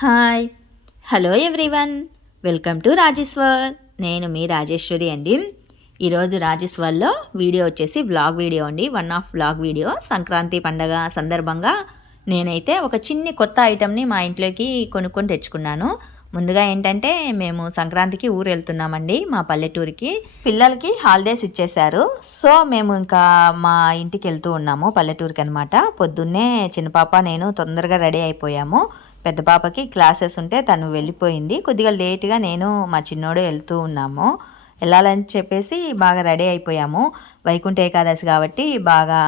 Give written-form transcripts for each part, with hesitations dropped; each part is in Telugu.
Hi hello everyone, welcome to Rajeshwar. నేను మీ రాజేశ్వరి అండి. ఈరోజు రాజేశ్వర్లో వీడియో వచ్చేసి వ్లాగ్ వీడియో అండి. One of vlog video. Sankranti పండగ సందర్భంగా నేనైతే ఒక చిన్ని కొత్త ఐటెంని మా ఇంట్లోకి కొనుక్కొని తెచ్చుకున్నాను. ముందుగా ఏంటంటే మేము సంక్రాంతికి ఊరు వెళ్తున్నామండి, మా పల్లెటూరికి. పిల్లలకి హాలిడేస్ ఇచ్చేశారు. సో మేము ఇంకా మా ఇంటికి వెళ్తూ ఉన్నాము పల్లెటూరికి అనమాట. పొద్దున్నే చిన్న పాప నేను తొందరగా రెడీ అయిపోయాము. పెద్ద పాపకి క్లాసెస్ ఉంటే తను వెళ్ళిపోయింది. కొద్దిగా లేట్గా నేను మా చిన్నోడు వెళ్తూ ఉన్నాము. వెళ్ళాలని చెప్పేసి బాగా రెడీ అయిపోయాము. వైకుంఠ ఏకాదశి కాబట్టి బాగా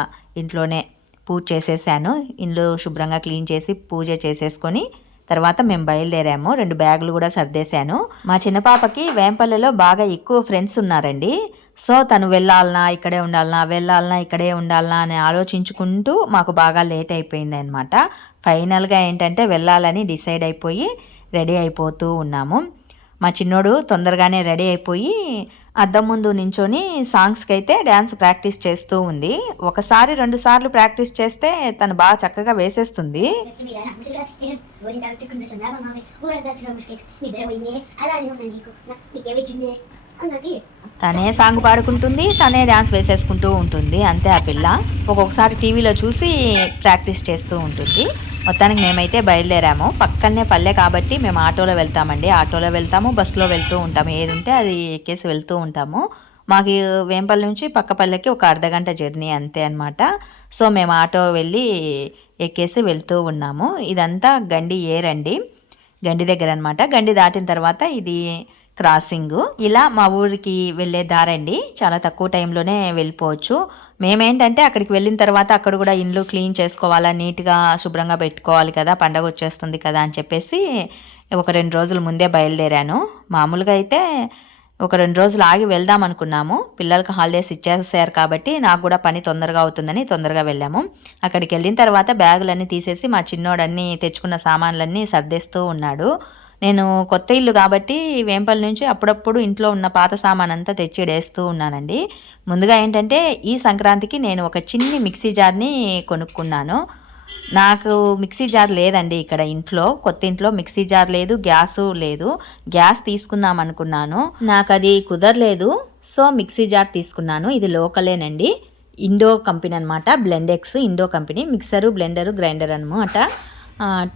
ఇంట్లోనే పూజ చేసేసాను. ఇల్లు శుభ్రంగా క్లీన్ చేసి పూజ చేసేసుకొని తర్వాత మేము బయలుదేరాము. 2 బ్యాగులు కూడా సర్దేశాను. మా చిన్న పాపకి వేంపల్లెలో బాగా ఎక్కువ ఫ్రెండ్స్ ఉన్నారండి. సో తను వెళ్ళాలనా ఇక్కడే ఉండాలనా, వెళ్ళాలనా ఇక్కడే ఉండాలనా అని ఆలోచించుకుంటూ మాకు బాగా లేట్ అయిపోయింది అనమాట. ఫైనల్గా ఏంటంటే వెళ్ళాలని డిసైడ్ అయిపోయి రెడీ అయిపోతూ ఉన్నాము. మా చిన్నోడు తొందరగానే రెడీ అయిపోయి అద్దం ముందు నించొని సాంగ్స్కి అయితే డ్యాన్స్ ప్రాక్టీస్ చేస్తూ ఉంది. 1-2 సార్లు ప్రాక్టీస్ చేస్తే తను బాగా చక్కగా వేసేస్తుంది. తనే సాంగ్ పాడుకుంటుంది, తనే డ్యాన్స్ వేసేసుకుంటూ ఉంటుంది. అంతే ఆ పిల్ల. ఒక్కొక్కసారి టీవీలో చూసి ప్రాక్టీస్ చేస్తూ ఉంటుంది. మొత్తానికి మేమైతే బయలుదేరాము. పక్కనే పల్లె కాబట్టి మేము ఆటోలో వెళ్తామండి. ఆటోలో వెళ్తాము, బస్సులో వెళ్తూ ఉంటాము. ఏది ఉంటే అది ఎక్కేసి వెళ్తూ ఉంటాము. మాకు వేంపల్లి నుంచి పక్క పల్లెకి ఒక అర్ధగంట జర్నీ అంతే అనమాట. సో మేము ఆటో వెళ్ళి ఎక్కేసి వెళ్తూ ఉన్నాము. ఇదంతా గండి ఏరండి, గండి దగ్గర అనమాట. గండి దాటిన తర్వాత ఇది క్రాసింగ్. ఇలా మా ఊరికి వెళ్ళే దారండి. చాలా తక్కువ టైంలోనే వెళ్ళిపోవచ్చు. మేమేంటంటే అక్కడికి వెళ్ళిన తర్వాత అక్కడ కూడా ఇండ్లు క్లీన్ చేసుకోవాలా, నీట్గా శుభ్రంగా పెట్టుకోవాలి కదా, పండగ వచ్చేస్తుంది కదా అని చెప్పేసి ఒక 2 రోజుల ముందే బయలుదేరాను. మామూలుగా అయితే ఒక 2 రోజులు ఆగి వెళ్దాం అనుకున్నాము. పిల్లలకి హాలిడేస్ ఇచ్చేసారు కాబట్టి నాకు కూడా పని తొందరగా అవుతుందని తొందరగా వెళ్ళాము. అక్కడికి వెళ్ళిన తర్వాత బ్యాగులన్నీ తీసేసి మా చిన్నోడన్నీ తెచ్చుకున్న సామాన్లన్నీ సర్దేస్తూ ఉన్నాడు. నేను కొత్త ఇల్లు కాబట్టి వేంపల్లి నుంచి అప్పుడప్పుడు ఇంట్లో ఉన్న పాత సామాన్ అంతా తెచ్చి డేస్తూ ఉన్నానండి. ముందుగా ఏంటంటే ఈ సంక్రాంతికి నేను ఒక చిన్ని మిక్సీ జార్ని కొనుక్కున్నాను. నాకు మిక్సీ జార్ లేదండి ఇక్కడ ఇంట్లో. కొత్త ఇంట్లో మిక్సీ జార్ లేదు, గ్యాసు లేదు. గ్యాస్ తీసుకుందాం అనుకున్నాను, నాకు అది కుదరలేదు. సో మిక్సీ జార్ తీసుకున్నాను. ఇది లోకలేనండి, ఇండో కంపెనీ అనమాట. బ్లెండెక్స్ Indo company. Mixer, blender, grinder అనమాట.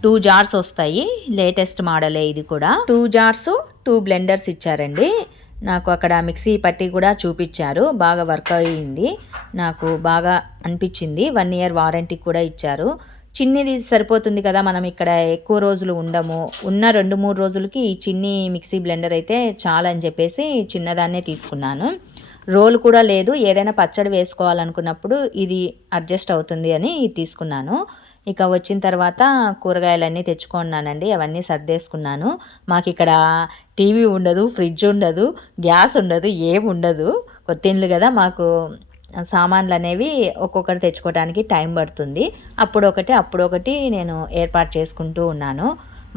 2 జార్స్ వస్తాయి. లేటెస్ట్ మోడలే ఇది కూడా. 2 జార్స్ 2 బ్లెండర్స్ ఇచ్చారండి. నాకు అక్కడ మిక్సీ పట్టి కూడా చూపించారు. బాగా వర్క్ అయ్యింది, నాకు బాగా అనిపించింది. 1 ఇయర్ వారంటీ కూడా ఇచ్చారు. చిన్నది సరిపోతుంది కదా, మనం ఇక్కడ ఎక్కువ రోజులు ఉండము. ఉన్న 2-3 రోజులకి ఈ చిన్ని మిక్సీ బ్లెండర్ అయితే చాలా అని చెప్పేసి చిన్నదాన్నే తీసుకున్నాను. రోల్ కూడా లేదు, ఏదైనా పచ్చడి వేసుకోవాలనుకున్నప్పుడు ఇది అడ్జస్ట్ అవుతుంది అని తీసుకున్నాను. ఇక వచ్చిన తర్వాత కూరగాయలన్నీ తెచ్చుకున్నానండి. అవన్నీ సర్దేసుకున్నాను. మాకు ఇక్కడ టీవీ ఉండదు, ఫ్రిడ్జ్ ఉండదు, గ్యాస్ ఉండదు, ఏమి ఉండదు. కొత్త ఇల్లు కదా, మాకు సామాన్లు అనేవి ఒక్కొక్కటి తెచ్చుకోవడానికి టైం పడుతుంది. అప్పుడొకటి నేను ఏర్పాటు చేసుకుంటూ ఉన్నాను.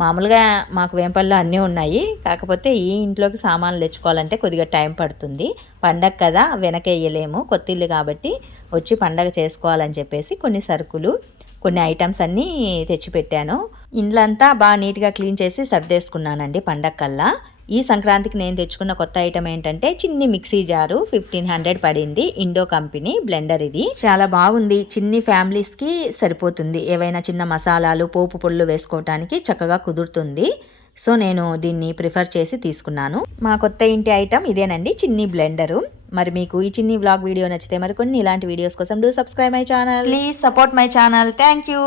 మామూలుగా మాకు వేంపల్లో అన్నీ ఉన్నాయి, కాకపోతే ఈ ఇంట్లోకి సామాన్లు తెచ్చుకోవాలంటే కొద్దిగా టైం పడుతుంది. పండగ కదా, వెనకేయలేము. కొత్త ఇల్లు కాబట్టి వచ్చి పండగ చేసుకోవాలని చెప్పేసి కొన్ని సరుకులు, కొన్ని ఐటమ్స్ అన్నీ తెచ్చిపెట్టాను. ఇండ్లంతా బాగా నీట్గా క్లీన్ చేసి సర్దేసుకున్నానండి పండగ కల్లా. ఈ సంక్రాంతికి నేను తెచ్చుకున్న కొత్త ఐటమ్ ఏంటంటే చిన్ని మిక్సీ జారు. 1500 పడింది. Indo company blender. ఇది చాలా బాగుంది. చిన్ని ఫ్యామిలీస్కి సరిపోతుంది. ఏవైనా చిన్న మసాలాలు, పోపు పొళ్ళు వేసుకోవటానికి చక్కగా కుదురుతుంది. సో నేను దీన్ని ప్రిఫర్ చేసి తీసుకున్నాను. మా కొత్త ఇంటి ఐటమ్ ఇదేనండి, చిన్ని బ్లెండరు. మరి మీకు ఈ చిన్ని వ్లాగ్ వీడియో నచ్చితే మరికొన్ని ఇలాంటి వీడియోస్ కోసం do subscribe my channel. Please support my channel. Thank you.